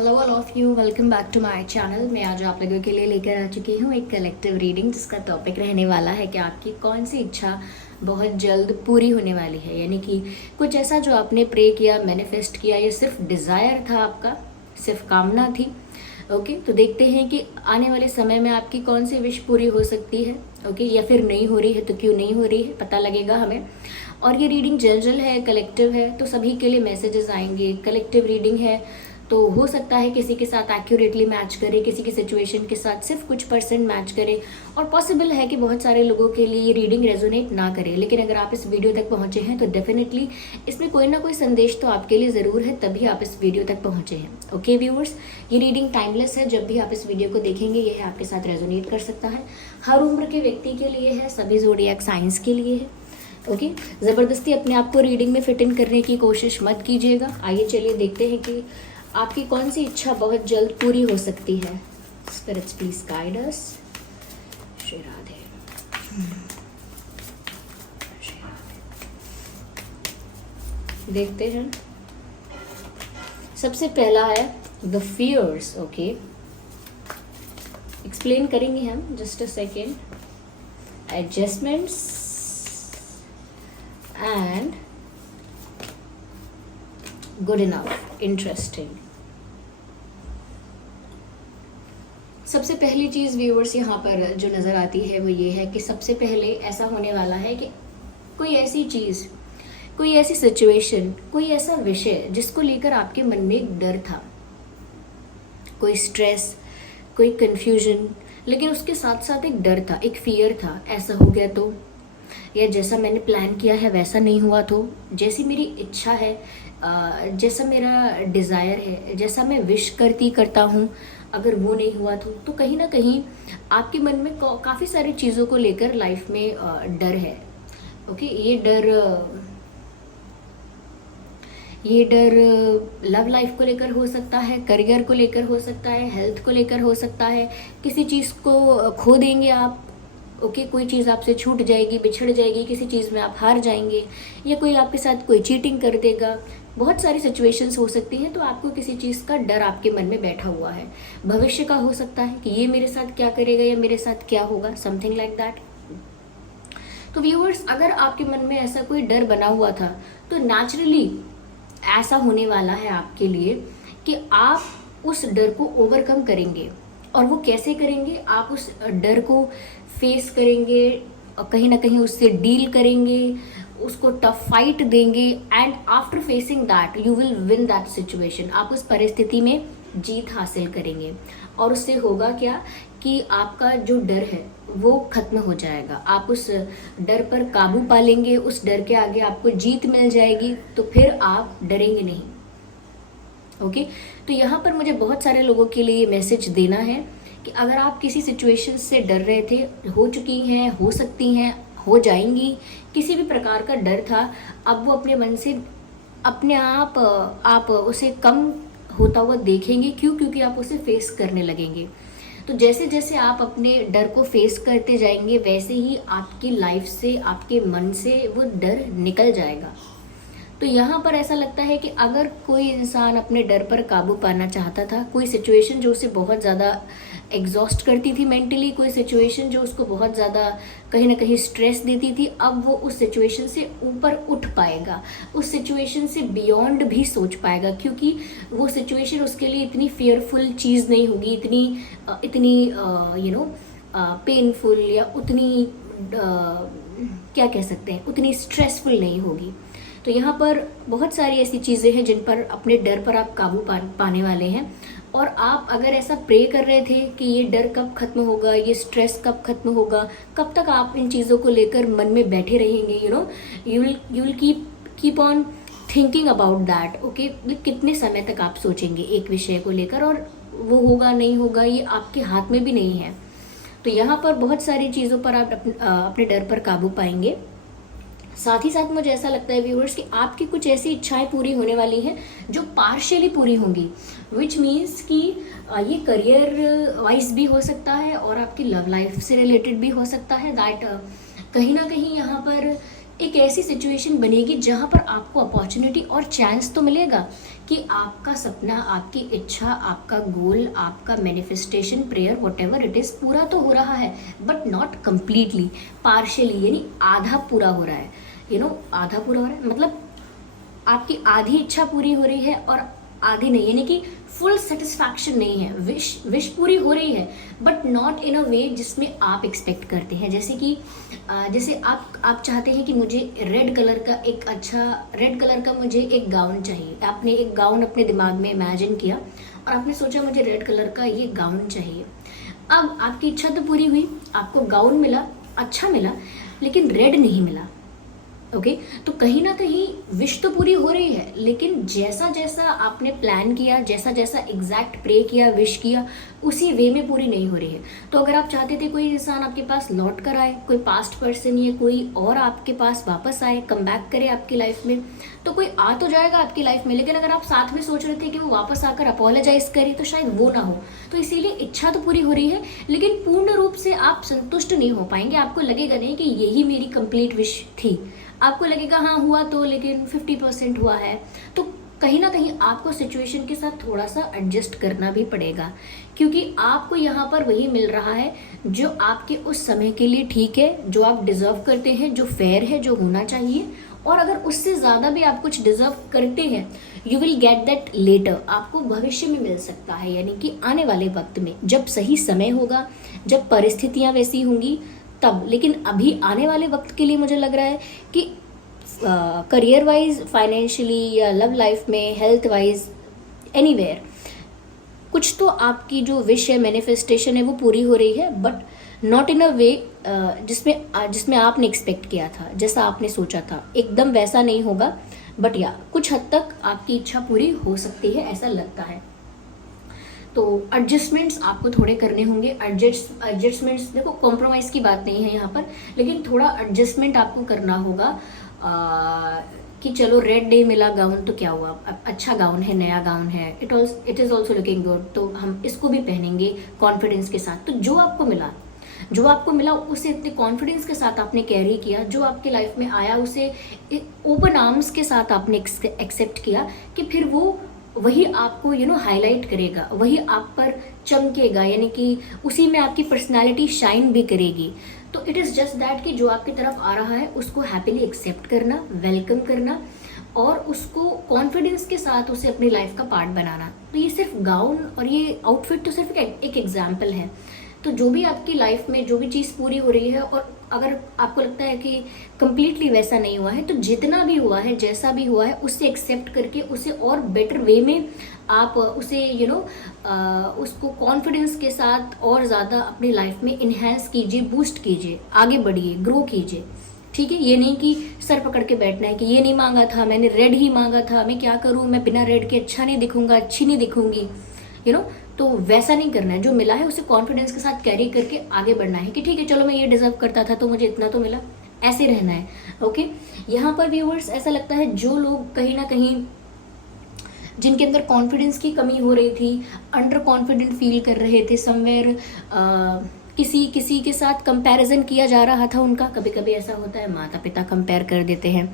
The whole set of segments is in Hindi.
Hello all of you, welcome back to my channel. मैं आज आप लोगों के लिए लेकर आ चुकी हूँ एक कलेक्टिव रीडिंग जिसका टॉपिक रहने वाला है कि आपकी कौन सी इच्छा बहुत जल्द पूरी होने वाली है। यानी कि कुछ ऐसा जो आपने प्रे किया, मैनिफेस्ट किया, ये सिर्फ डिज़ायर था, आपका सिर्फ कामना थी। ओके, तो देखते हैं कि आने वाले समय में आपकी कौन सी विश पूरी हो सकती है। ओके, या फिर नहीं हो रही है तो क्यों नहीं हो रही है, पता लगेगा हमें। और ये रीडिंग जनरल है, कलेक्टिव है, तो सभी के लिए मैसेजेस आएंगे। कलेक्टिव रीडिंग है तो हो सकता है किसी के साथ एक्यूरेटली मैच करे, किसी की सिचुएशन के साथ सिर्फ कुछ परसेंट मैच करे, और पॉसिबल है कि बहुत सारे लोगों के लिए ये रीडिंग रेजोनेट ना करे। लेकिन अगर आप इस वीडियो तक पहुंचे हैं तो डेफिनेटली इसमें कोई ना कोई संदेश तो आपके लिए ज़रूर है, तभी आप इस वीडियो तक पहुंचे हैं। ओके व्यूअर्स, ये रीडिंग टाइमलेस है। जब भी आप इस वीडियो को देखेंगे ये आपके साथ रेजोनेट कर सकता है। हर उम्र के व्यक्ति के लिए है, सभी ज़ोडिएक साइंस के लिए है। ओके, ज़बरदस्ती अपने आप को रीडिंग में फिट इन करने की कोशिश मत कीजिएगा। आइए चलिए देखते हैं कि आपकी कौन सी इच्छा बहुत जल्द पूरी हो सकती है। Spirits please guide us. Shri Radhe. देखते हैं। सबसे पहला है द फियर्स। ओके, एक्सप्लेन करेंगे हम, just a second. Adjustments and good enough, interesting. सबसे पहली चीज़ व्यूअर्स यहाँ पर जो नज़र आती है वो ये है कि सबसे पहले ऐसा होने वाला है कि कोई ऐसी चीज़, कोई ऐसी सिचुएशन, कोई ऐसा विषय जिसको लेकर आपके मन में एक डर था, कोई स्ट्रेस, कोई कंफ्यूजन, लेकिन उसके साथ साथ एक डर था, एक फियर था। ऐसा हो गया तो, या जैसा मैंने प्लान किया है वैसा नहीं हुआ तो, जैसी मेरी इच्छा है, जैसा मेरा डिज़ायर है, जैसा मैं विश करता हूँ, अगर वो नहीं हुआ तो कहीं ना कहीं आपके मन में काफ़ी सारी चीज़ों को लेकर लाइफ में डर है। ओके, ये डर लव लाइफ को लेकर हो सकता है, करियर को लेकर हो सकता है, हेल्थ को लेकर हो सकता है, किसी चीज़ को खो देंगे आप। ओके, कोई चीज़ आपसे छूट जाएगी, बिछड़ जाएगी, किसी चीज़ में आप हार जाएंगे, या कोई आपके साथ कोई चीटिंग कर देगा। बहुत सारी सिचुएशंस हो सकती हैं, तो आपको किसी चीज़ का डर आपके मन में बैठा हुआ है। भविष्य का हो सकता है कि ये मेरे साथ क्या करेगा या मेरे साथ क्या होगा, समथिंग लाइक दैट। तो व्यूअर्स, अगर आपके मन में ऐसा कोई डर बना हुआ था तो नेचुरली ऐसा होने वाला है आपके लिए कि आप उस डर को ओवरकम करेंगे। और वो कैसे करेंगे? आप उस डर को फेस करेंगे, कहीं ना कहीं उससे डील करेंगे, उसको टफ फाइट देंगे, and after facing that you will win that situation. आप उस परिस्थिति में जीत हासिल करेंगे, और उससे होगा क्या कि आपका जो डर है वो खत्म हो जाएगा। आप उस डर पर काबू पा लेंगे, उस डर के आगे आपको जीत मिल जाएगी, तो फिर आप डरेंगे नहीं। ओके, तो यहाँ पर मुझे बहुत सारे लोगों के लिए मैसेज देना है कि अगर आप किसी सिचुएशन से डर रहे थे, हो चुकी हैं, हो सकती हैं, हो जाएंगी, किसी भी प्रकार का डर था, अब वो अपने मन से अपने आप उसे कम होता हुआ देखेंगे। क्यों? क्योंकि आप उसे फेस करने लगेंगे। तो जैसे जैसे आप अपने डर को फेस करते जाएंगे वैसे ही आपकी लाइफ से, आपके मन से वो डर निकल जाएगा। तो यहाँ पर ऐसा लगता है कि अगर कोई इंसान अपने डर पर काबू पाना चाहता था, कोई सिचुएशन जो उसे बहुत ज़्यादा एग्जॉस्ट करती थी मेंटली, कोई सिचुएशन जो उसको बहुत ज़्यादा कहीं ना कहीं स्ट्रेस देती थी, अब वो उस सिचुएशन से ऊपर उठ पाएगा, उस सिचुएशन से बियॉन्ड भी सोच पाएगा, क्योंकि वो सिचुएशन उसके लिए इतनी फियरफुल चीज़ नहीं होगी, इतनी पेनफुल, या उतनी क्या कह सकते हैं, उतनी स्ट्रेसफुल नहीं होगी। तो यहाँ पर बहुत सारी ऐसी चीज़ें हैं जिन पर अपने डर पर आप काबू पाने वाले हैं। और आप अगर ऐसा प्रे कर रहे थे कि ये डर कब खत्म होगा, ये स्ट्रेस कब खत्म होगा, कब तक आप इन चीज़ों को लेकर मन में बैठे रहेंगे, you will keep on thinking about that. Okay, कितने समय तक आप सोचेंगे एक विषय को लेकर, और वो होगा नहीं होगा ये आपके हाथ में भी नहीं है। तो यहाँ पर बहुत सारी चीज़ों पर आप अपने डर पर काबू पाएंगे। साथ ही साथ मुझे ऐसा लगता है व्यूअर्स कि आपकी कुछ ऐसी इच्छाएं पूरी होने वाली हैं जो पार्शियली पूरी होंगी, विच मीन्स कि ये करियर वाइज भी हो सकता है और आपकी लव लाइफ से रिलेटेड भी हो सकता है। दैट कहीं ना कहीं यहाँ पर एक ऐसी सिचुएशन बनेगी जहाँ पर आपको अपॉर्चुनिटी और चांस तो मिलेगा कि आपका सपना, आपकी इच्छा, आपका गोल, आपका manifestation, prayer, whatever it is, पूरा तो हो रहा है बट नॉट कम्प्लीटली, पार्शियली, यानी आधा पूरा हो रहा है। आधा पूरा हो रहा है मतलब आपकी आधी इच्छा पूरी हो रही है और आधी नहीं, यानी कि फुल सेटिस्फैक्शन नहीं है। विश पूरी हो रही है बट नॉट इन अ वे जिसमें आप एक्सपेक्ट करते हैं। जैसे कि जैसे आप चाहते हैं कि मुझे रेड कलर का मुझे एक गाउन चाहिए। आपने एक गाउन अपने दिमाग में इमेजिन किया और आपने सोचा मुझे रेड कलर का ये गाउन चाहिए। अब आपकी इच्छा तो पूरी हुई, आपको गाउन मिला, अच्छा मिला, लेकिन रेड नहीं मिला। ओके तो कहीं ना कहीं विश तो पूरी हो रही है, लेकिन जैसा जैसा आपने प्लान किया, जैसा जैसा एग्जैक्ट प्रे किया, विश किया, उसी वे में पूरी नहीं हो रही है। तो अगर आप चाहते थे कोई इंसान आपके पास लौट कर आए, कोई पास्ट पर्सन या कोई और आपके पास वापस आए, कम बैक करे आपकी लाइफ में, तो कोई आ तो जाएगा आपकी लाइफ में, लेकिन अगर आप साथ में सोच रहे थे कि वो वापस आकर अपोलोजाइज करे तो शायद वो ना हो। तो इसीलिए इच्छा तो पूरी हो रही है, लेकिन पूर्ण रूप से आप संतुष्ट नहीं हो पाएंगे। आपको लगेगा नहीं कि यही मेरी कंप्लीट विश थी, आपको लगेगा हाँ हुआ तो, लेकिन 50% हुआ है। तो कहीं ना कहीं आपको सिचुएशन के साथ थोड़ा सा एडजस्ट करना भी पड़ेगा, क्योंकि आपको यहाँ पर वही मिल रहा है जो आपके उस समय के लिए ठीक है, जो आप डिजर्व करते हैं, जो फेयर है, जो होना चाहिए। और अगर उससे ज़्यादा भी आप कुछ डिजर्व करते हैं, you will get that letter, आपको भविष्य में मिल सकता है, यानी कि आने वाले वक्त में, जब सही समय होगा, जब परिस्थितियाँ वैसी होंगी तब। लेकिन अभी आने वाले वक्त के लिए मुझे लग रहा है कि करियर वाइज, फाइनेंशियली या लव लाइफ में, हेल्थ वाइज, एनीवेयर, कुछ तो आपकी जो विश है, मैनिफेस्टेशन है, वो पूरी हो रही है, बट नॉट इन अ वे जिसमें आपने एक्सपेक्ट किया था, जैसा आपने सोचा था। एकदम वैसा नहीं होगा, बट या कुछ हद तक आपकी इच्छा पूरी हो सकती है, ऐसा लगता है। तो एडजस्टमेंट्स आपको थोड़े करने होंगे। एडजस्टमेंट्स देखो, कॉम्प्रोमाइज़ की बात नहीं है यहाँ पर, लेकिन थोड़ा एडजस्टमेंट आपको करना होगा। कि चलो रेड नहीं मिला गाउन तो क्या हुआ, अच्छा गाउन है, नया गाउन है, it is also looking good, तो हम इसको भी पहनेंगे कॉन्फिडेंस के साथ। तो जो आपको मिला उसे इतने कॉन्फिडेंस के साथ आपने कैरी किया, जो आपकी लाइफ में आया उसे ओपन आर्म्स के साथ आपने एक्सेप्ट किया, कि फिर वो वही आपको हाईलाइट करेगा, वही आप पर चमकेगा, यानी कि उसी में आपकी पर्सनालिटी शाइन भी करेगी। तो इट इज़ जस्ट दैट कि जो आपकी तरफ आ रहा है उसको हैप्पीली एक्सेप्ट करना, वेलकम करना, और उसको कॉन्फिडेंस के साथ उसे अपनी लाइफ का पार्ट बनाना। तो ये सिर्फ गाउन और ये आउटफिट तो सिर्फ एक एग्जाम्पल है। तो जो भी आपकी लाइफ में जो भी चीज़ पूरी हो रही है, और अगर आपको लगता है कि कंप्लीटली वैसा नहीं हुआ है, तो जितना भी हुआ है, जैसा भी हुआ है, उससे एक्सेप्ट करके उसे और बेटर वे में आप उसे उसको कॉन्फिडेंस के साथ और ज़्यादा अपनी लाइफ में इन्हेंस कीजिए, बूस्ट कीजिए, आगे बढ़िए, ग्रो कीजिए। ठीक है, ये नहीं कि सर पकड़ के बैठना है कि ये नहीं मांगा था मैंने, रेड ही मांगा था, मैं क्या करूँ, मैं बिना रेड के अच्छा नहीं दिखूंगा, अच्छी नहीं दिखूंगी, तो वैसा नहीं करना है। जो मिला है उसे कॉन्फिडेंस के साथ कैरी करके आगे बढ़ना है कि ठीक है, चलो मैं ये डिजर्व करता था तो मुझे इतना तो मिला, ऐसे रहना है। ओके, यहाँ पर व्यूअर्स ऐसा लगता है जो लोग कहीं ना कहीं, जिनके अंदर कॉन्फिडेंस की कमी हो रही थी, अंडर कॉन्फिडेंट फील कर रहे थे, समवेयर किसी के साथ कंपैरिजन किया जा रहा था उनका। कभी कभी ऐसा होता है, माता पिता कंपेयर कर देते हैं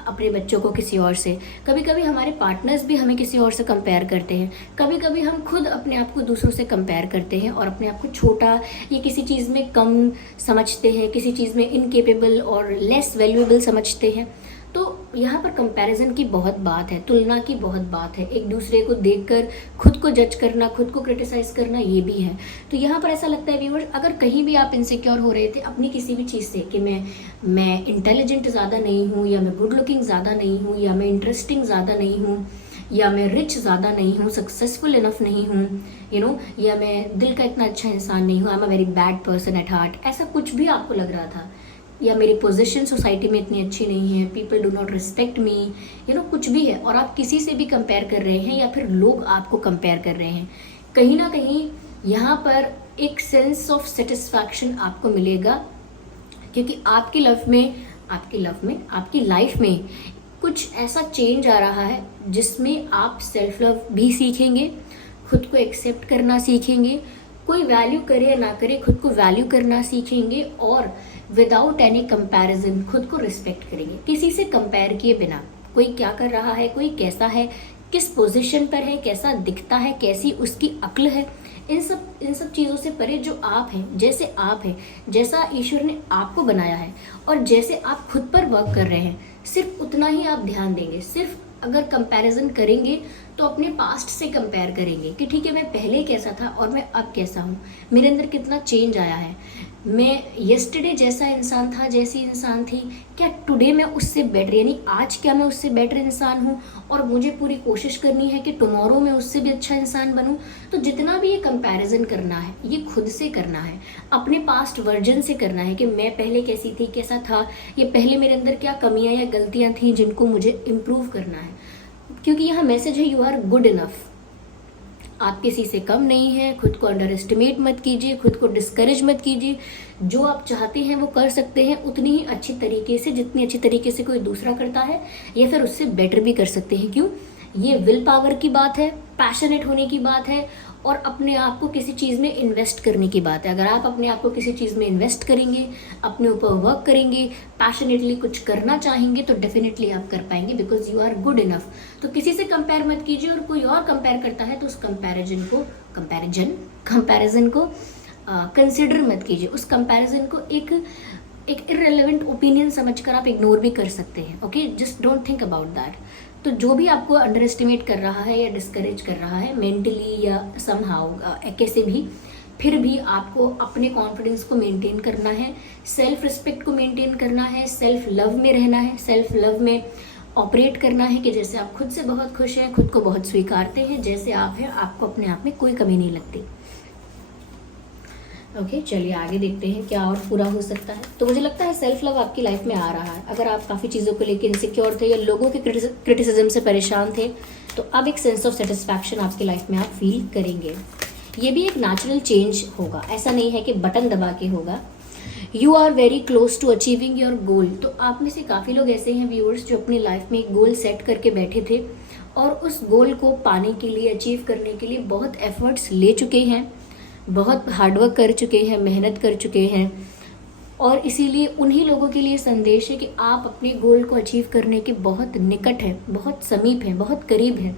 अपने बच्चों को किसी और से, कभी कभी हमारे पार्टनर्स भी हमें किसी और से कंपेयर करते हैं, कभी कभी हम खुद अपने आप को दूसरों से कंपेयर करते हैं और अपने आप को छोटा या किसी चीज़ में कम समझते हैं, किसी चीज़ में इनकेपेबल और लेस वैल्यूएबल समझते हैं। तो यहाँ पर कंपैरिजन की बहुत बात है, तुलना की बहुत बात है, एक दूसरे को देखकर खुद को जज करना, खुद को क्रिटिसाइज करना, ये भी है। तो यहाँ पर ऐसा लगता है व्यूअर्स, अगर कहीं भी आप इनसिक्योर हो रहे थे अपनी किसी भी चीज़ से कि मैं इंटेलिजेंट ज़्यादा नहीं हूँ, या मैं गुड लुकिंग ज़्यादा नहीं हूँ, या मैं इंटरेस्टिंग ज़्यादा नहीं हूँ, या मैं रिच ज़्यादा नहीं हूँ, सक्सेसफुल इनफ नहीं हूँ, या मैं दिल का इतना अच्छा इंसान नहीं हूँ, I am a very bad person at heart, ऐसा कुछ भी आपको लग रहा था, या मेरी पोजीशन सोसाइटी में इतनी अच्छी नहीं है, पीपल डू नॉट रिस्पेक्ट मी, कुछ भी है, और आप किसी से भी कंपेयर कर रहे हैं या फिर लोग आपको कंपेयर कर रहे हैं, कहीं ना कहीं यहाँ पर एक सेंस ऑफ सेटिस्फैक्शन आपको मिलेगा, क्योंकि आपकी लाइफ में कुछ ऐसा चेंज आ रहा है जिसमें आप सेल्फ लव भी सीखेंगे, खुद को एक्सेप्ट करना सीखेंगे, कोई वैल्यू करे या ना करे खुद को वैल्यू करना सीखेंगे, और विदाउट एनी कंपैरिजन खुद को रिस्पेक्ट करेंगे, किसी से कंपेयर किए बिना। कोई क्या कर रहा है, कोई कैसा है, किस पोजीशन पर है, कैसा दिखता है, कैसी उसकी अक्ल है, इन सब चीज़ों से परे जो आप हैं, जैसे आप हैं, जैसा ईश्वर ने आपको बनाया है और जैसे आप खुद पर वर्क कर रहे हैं, सिर्फ उतना ही आप ध्यान देंगे। सिर्फ अगर कंपैरिजन करेंगे तो अपने पास्ट से कंपेयर करेंगे कि ठीक है, मैं पहले कैसा था और मैं अब कैसा हूँ, मेरे अंदर कितना चेंज आया है, मैं येस्टरडे जैसा इंसान था, जैसी इंसान थी, क्या टुडे मैं उससे बेटर, यानी आज क्या मैं उससे बेटर इंसान हूँ, और मुझे पूरी कोशिश करनी है कि टुमारो मैं उससे भी अच्छा इंसान बनूँ। तो जितना भी ये कंपैरिजन करना है, ये खुद से करना है, अपने पास्ट वर्जन से करना है कि मैं पहले कैसी थी, कैसा था, ये पहले मेरे अंदर क्या कमियाँ या गलतियाँ थी जिनको मुझे इम्प्रूव करना है। क्योंकि यहाँ मैसेज है, यू आर गुड इनफ। आप किसी से कम नहीं है। खुद को अंडर एस्टिमेट मत कीजिए, खुद को डिस्करेज मत कीजिए। जो आप चाहते हैं वो कर सकते हैं उतनी ही अच्छी तरीके से, जितनी अच्छी तरीके से कोई दूसरा करता है, या फिर उससे बेटर भी कर सकते हैं। क्यों? ये विल पावर की बात है, पैशनेट होने की बात है, और अपने आप को किसी चीज़ में इन्वेस्ट करने की बात है। अगर आप अपने आप को किसी चीज़ में इन्वेस्ट करेंगे, अपने ऊपर वर्क करेंगे, पैशनेटली कुछ करना चाहेंगे, तो डेफिनेटली आप कर पाएंगे, because you are good enough. तो किसी से कंपेयर मत कीजिए, और कोई और कंपेयर करता है तो उस कंपैरिजन को कंसिडर मत कीजिए। उस कंपैरिजन को एक इररिलेवेंट ओपिनियन समझकर आप इग्नोर भी कर सकते हैं। Okay, just don't think about that. तो जो भी आपको अंडर एस्टिमेट कर रहा है या डिस्करेज कर रहा है मेंटली या समहाउ कैसे भी, फिर भी आपको अपने कॉन्फिडेंस को मेंटेन करना है, सेल्फ रिस्पेक्ट को मेंटेन करना है, सेल्फ लव में रहना है, सेल्फ लव में ऑपरेट करना है कि जैसे आप खुद से बहुत खुश हैं, खुद को बहुत स्वीकारते हैं, जैसे आप हैं, आपको अपने आप में कोई कमी नहीं लगती। ओके, चलिए आगे देखते हैं क्या और पूरा हो सकता है। तो मुझे लगता है सेल्फ लव आपकी लाइफ में आ रहा है। अगर आप काफ़ी चीज़ों को लेकर इनसिक्योर थे या लोगों के क्रिटिसिज्म से परेशान थे, तो अब एक सेंस ऑफ सेटिस्फैक्शन आपकी लाइफ में आप फील करेंगे। ये भी एक नेचुरल चेंज होगा, ऐसा नहीं है कि बटन दबा के होगा। You are very close to achieving your goal. तो आप में से काफ़ी लोग ऐसे हैं व्यूअर्स जो अपनी लाइफ में एक गोल सेट करके बैठे थे और उस गोल को पाने के लिए, अचीव करने के लिए बहुत एफर्ट्स ले चुके हैं, बहुत हार्डवर्क कर चुके हैं, मेहनत कर चुके हैं, और इसीलिए उन्हीं लोगों के लिए संदेश है कि आप अपने गोल को अचीव करने के बहुत निकट हैं, बहुत समीप हैं, बहुत करीब हैं।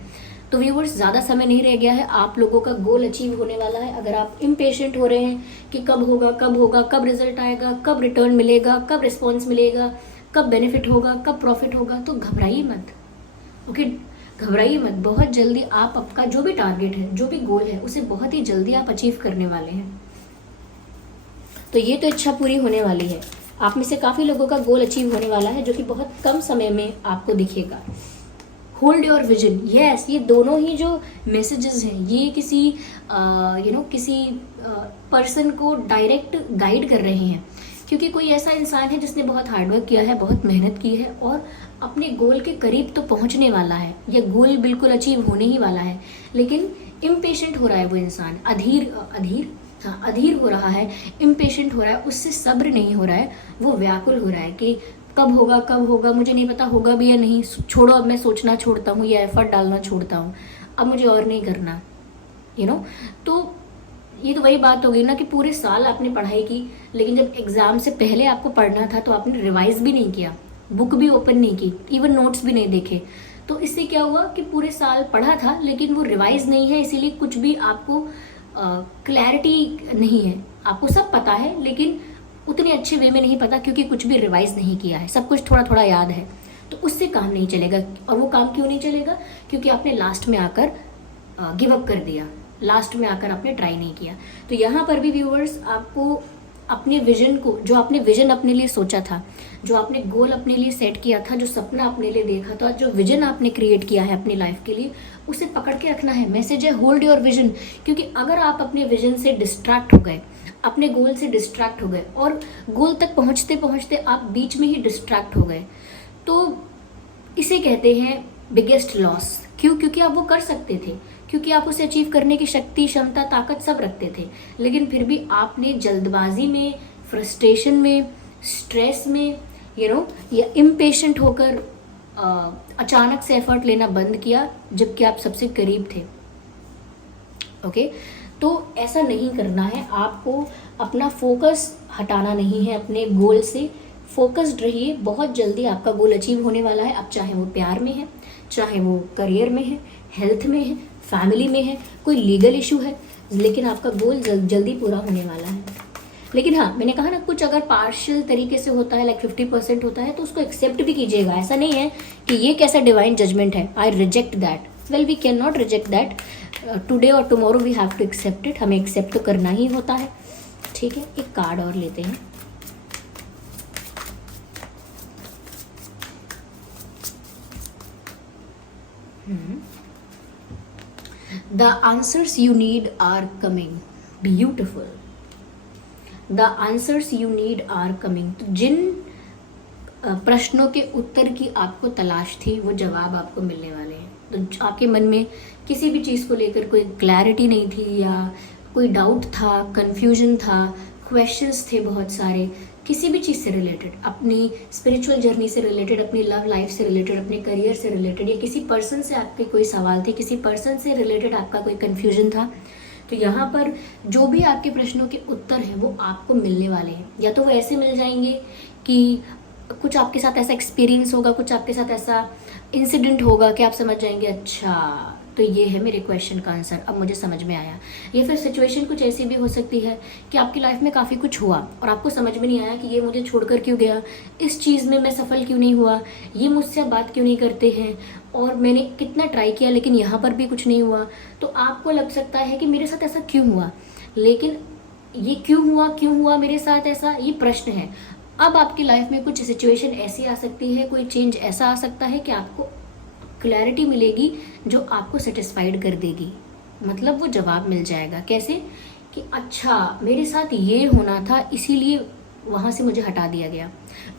तो व्यूअर्स, ज़्यादा समय नहीं रह गया है, आप लोगों का गोल अचीव होने वाला है। अगर आप इम्पेशेंट हो रहे हैं कि कब होगा, कब होगा, कब रिजल्ट आएगा, कब रिटर्न मिलेगा, कब रिस्पॉन्स मिलेगा, कब बेनिफिट होगा, कब प्रॉफिट होगा, तो घबराइए मत। ओके, घबराइए मत। बहुत जल्दी आप आपका जो भी टारगेट है, जो भी गोल है, उसे बहुत ही जल्दी आप अचीव करने वाले हैं। तो ये तो इच्छा पूरी होने वाली है। आप में से काफ़ी लोगों का गोल अचीव होने वाला है, जो कि बहुत कम समय में आपको दिखेगा। होल्ड योर विजन, यस, ये दोनों ही जो मैसेजेस हैं, ये किसी किसी पर्सन को डायरेक्ट गाइड कर रहे हैं, क्योंकि कोई ऐसा इंसान है जिसने बहुत हार्डवर्क किया है, बहुत मेहनत की है और अपने गोल के करीब तो पहुंचने वाला है, या गोल बिल्कुल अचीव होने ही वाला है, लेकिन इम्पेशेंट हो रहा है वो इंसान, अधीर हो रहा है, इम्पेशेंट हो रहा है, उससे सब्र नहीं हो रहा है, वो व्याकुल हो रहा है कि कब होगा, मुझे नहीं पता होगा भी या नहीं, छोड़ो, अब मैं सोचना छोड़ता हूँ या एफर्ट डालना छोड़ता हूँ, अब मुझे और नहीं करना, तो ये तो वही बात हो गई ना कि पूरे साल आपने पढ़ाई की, लेकिन जब एग्ज़ाम से पहले आपको पढ़ना था तो आपने रिवाइज भी नहीं किया, बुक भी ओपन नहीं की, इवन नोट्स भी नहीं देखे। तो इससे क्या हुआ कि पूरे साल पढ़ा था लेकिन वो रिवाइज नहीं है, इसीलिए कुछ भी आपको क्लैरिटी नहीं है। आपको सब पता है लेकिन उतने अच्छे वे में नहीं पता, क्योंकि कुछ भी रिवाइज नहीं किया है, सब कुछ थोड़ा थोड़ा याद है। तो उससे काम नहीं चलेगा। और वो काम क्यों नहीं चलेगा? क्योंकि आपने लास्ट में आकर गिव अप कर दिया, लास्ट में आकर आपने ट्राई नहीं किया। तो यहाँ पर भी व्यूअर्स, आपको अपने विजन को, जो आपने विजन अपने लिए सोचा था, जो आपने गोल अपने लिए सेट किया था, जो सपना अपने लिए देखा था, जो विजन आपने क्रिएट किया है अपनी लाइफ के लिए, उसे पकड़ के रखना है। मैसेज है, होल्ड योर विजन। क्योंकि अगर आप अपने विजन से डिस्ट्रैक्ट हो गए, अपने गोल से डिस्ट्रैक्ट हो गए और गोल तक पहुँचते पहुँचते आप बीच में ही डिस्ट्रैक्ट हो गए, तो इसे कहते हैं बिगेस्ट लॉस। क्यों? क्योंकि आप वो कर सकते थे, क्योंकि आप उसे अचीव करने की शक्ति, क्षमता, ताकत सब रखते थे, लेकिन फिर भी आपने जल्दबाजी में, फ्रस्ट्रेशन में, स्ट्रेस में, या इम्पेशेंट होकर अचानक से एफर्ट लेना बंद किया, जबकि आप सबसे करीब थे। ओके, तो ऐसा नहीं करना है। आपको अपना फोकस हटाना नहीं है अपने गोल से। फोकस्ड रहिए, बहुत जल्दी आपका गोल अचीव होने वाला है। अब चाहे वो प्यार में है, चाहे वो करियर में है, हेल्थ में है, फैमिली में है, कोई लीगल इशू है, लेकिन आपका गोल जल्दी पूरा होने वाला है। लेकिन हाँ, मैंने कहा ना, कुछ अगर पार्शियल तरीके से होता है, लाइक 50% होता है, तो उसको एक्सेप्ट भी कीजिएगा। ऐसा नहीं है कि ये कैसा डिवाइन जजमेंट है, I reject that. Well, we can not reject that, today और tomorrow we have to accept it. हमें एक्सेप्ट तो करना ही होता है, ठीक है। एक कार्ड और लेते हैं। The answers you need are coming, beautiful. The answers you need are coming. तो जिन प्रश्नों के उत्तर की आपको तलाश थी, वो जवाब आपको मिलने वाले हैं। तो आपके मन में किसी भी चीज़ को लेकर कोई क्लैरिटी नहीं थी, या कोई डाउट था, कन्फ्यूजन था, क्वेश्चंस थे बहुत सारे, किसी भी चीज़ से रिलेटेड, अपनी स्पिरिचुअल जर्नी से रिलेटेड, अपनी लव लाइफ से रिलेटेड, अपने करियर से रिलेटेड, या किसी पर्सन से आपके कोई सवाल थे, किसी पर्सन से रिलेटेड आपका कोई कन्फ्यूजन था, तो यहाँ पर जो भी आपके प्रश्नों के उत्तर हैं वो आपको मिलने वाले हैं। या तो वो ऐसे मिल जाएंगे कि कुछ आपके साथ ऐसा एक्सपीरियंस होगा, कुछ आपके साथ ऐसा इंसिडेंट होगा कि आप समझ जाएंगे, अच्छा तो ये है मेरे क्वेश्चन का आंसर, अब मुझे समझ में आया। या फिर सिचुएशन कुछ ऐसी भी हो सकती है कि आपकी लाइफ में काफ़ी कुछ हुआ और आपको समझ में नहीं आया कि ये मुझे छोड़कर क्यों गया, इस चीज़ में मैं सफल क्यों नहीं हुआ, ये मुझसे बात क्यों नहीं करते हैं, और मैंने कितना ट्राई किया लेकिन यहाँ पर भी कुछ नहीं हुआ। तो आपको लग सकता है कि मेरे साथ ऐसा क्यों हुआ, लेकिन ये क्यों हुआ मेरे साथ ऐसा, ये प्रश्न है। अब आपकी लाइफ में कुछ सिचुएशन ऐसी आ सकती है, कोई चेंज ऐसा आ सकता है कि आपको क्लैरिटी मिलेगी जो आपको सेटिस्फाइड कर देगी। मतलब वो जवाब मिल जाएगा। कैसे कि अच्छा मेरे साथ ये होना था, इसीलिए वहाँ से मुझे हटा दिया गया,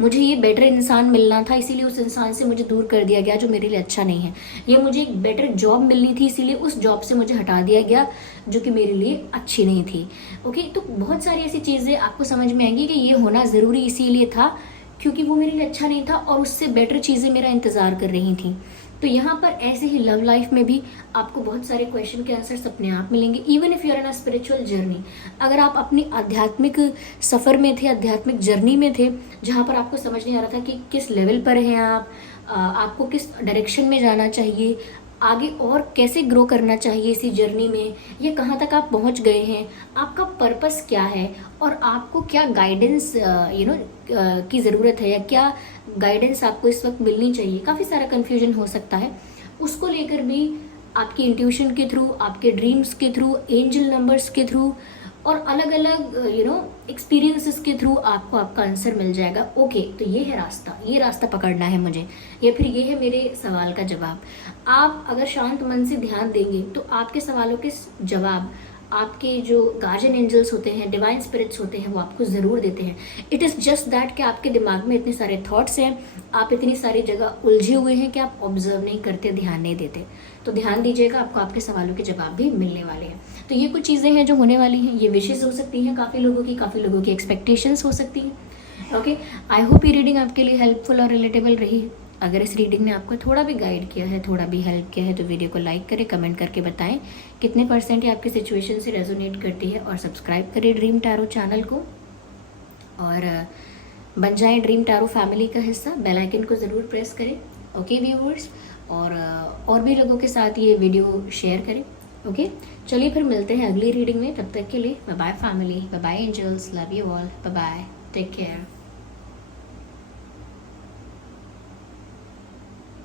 मुझे ये बेटर इंसान मिलना था, इसीलिए उस इंसान से मुझे दूर कर दिया गया जो मेरे लिए अच्छा नहीं है। ये मुझे एक बेटर जॉब मिलनी थी, इसीलिए उस जॉब से मुझे हटा दिया गया जो कि मेरे लिए अच्छी नहीं थी। ओके, तो बहुत सारी ऐसी चीज़ें आपको समझ में आएंगी कि ये होना ज़रूरी इसीलिए था क्योंकि वो मेरे लिए अच्छा नहीं था और उससे बेटर चीज़ें मेरा इंतज़ार कर रही थी। तो यहाँ पर ऐसे ही लव लाइफ में भी आपको बहुत सारे क्वेश्चन के आंसर्स अपने आप मिलेंगे। Even if you are in a spiritual journey, अगर आप अपनी आध्यात्मिक सफ़र में थे, आध्यात्मिक जर्नी में थे, जहाँ पर आपको समझ नहीं आ रहा था कि किस लेवल पर हैं आप, आपको किस डायरेक्शन में जाना चाहिए, आगे और कैसे ग्रो करना चाहिए इसी जर्नी में, ये कहाँ तक आप पहुँच गए हैं, आपका पर्पस क्या है, और आपको क्या गाइडेंस की ज़रूरत है, या क्या गाइडेंस आपको इस वक्त मिलनी चाहिए। काफ़ी सारा कन्फ्यूजन हो सकता है, उसको लेकर भी आपकी इंट्यूशन के थ्रू, आपके ड्रीम्स के थ्रू, एंजल नंबर्स के थ्रू और अलग अलग एक्सपीरियंसेस के थ्रू आपको आपका आंसर मिल जाएगा। ओके, तो ये है रास्ता, ये रास्ता पकड़ना है मुझे, या फिर ये है मेरे सवाल का जवाब। आप अगर शांत मन से ध्यान देंगे तो आपके सवालों के जवाब आपके जो गार्जियन एंजल्स होते हैं, डिवाइन स्पिरिट्स होते हैं, वो आपको ज़रूर देते हैं। इट इज़ जस्ट दैट कि आपके दिमाग में इतने सारे थॉट्स हैं, आप इतनी सारी जगह उलझे हुए हैं कि आप ऑब्जर्व नहीं करते, ध्यान नहीं देते। तो ध्यान दीजिएगा, आपको आपके सवालों के जवाब भी मिलने वाले हैं। तो ये कुछ चीज़ें हैं जो होने वाली हैं। ये विशेष हो सकती हैं काफ़ी लोगों की एक्सपेक्टेशंस हो सकती हैं। ओके, आई होप ये रीडिंग आपके लिए हेल्पफुल और रिलेटेबल रही। अगर इस रीडिंग ने आपको थोड़ा भी गाइड किया है, थोड़ा भी हेल्प किया है, तो वीडियो को लाइक करें, कमेंट करके बताएं कितने % ये आपकी सिचुएशन से रेजोनेट करती है, और सब्सक्राइब करें ड्रीम टैरो चैनल को, और बन जाएं ड्रीम टैरो फैमिली का हिस्सा। बेल आइकन को ज़रूर प्रेस करें। ओके व्यूअर्स, और भी लोगों के साथ ये वीडियो शेयर करें। ओके, चलिए फिर मिलते हैं अगली रीडिंग में। तब तक के लिए bye bye family, bye bye angels, love you all, bye bye, take care.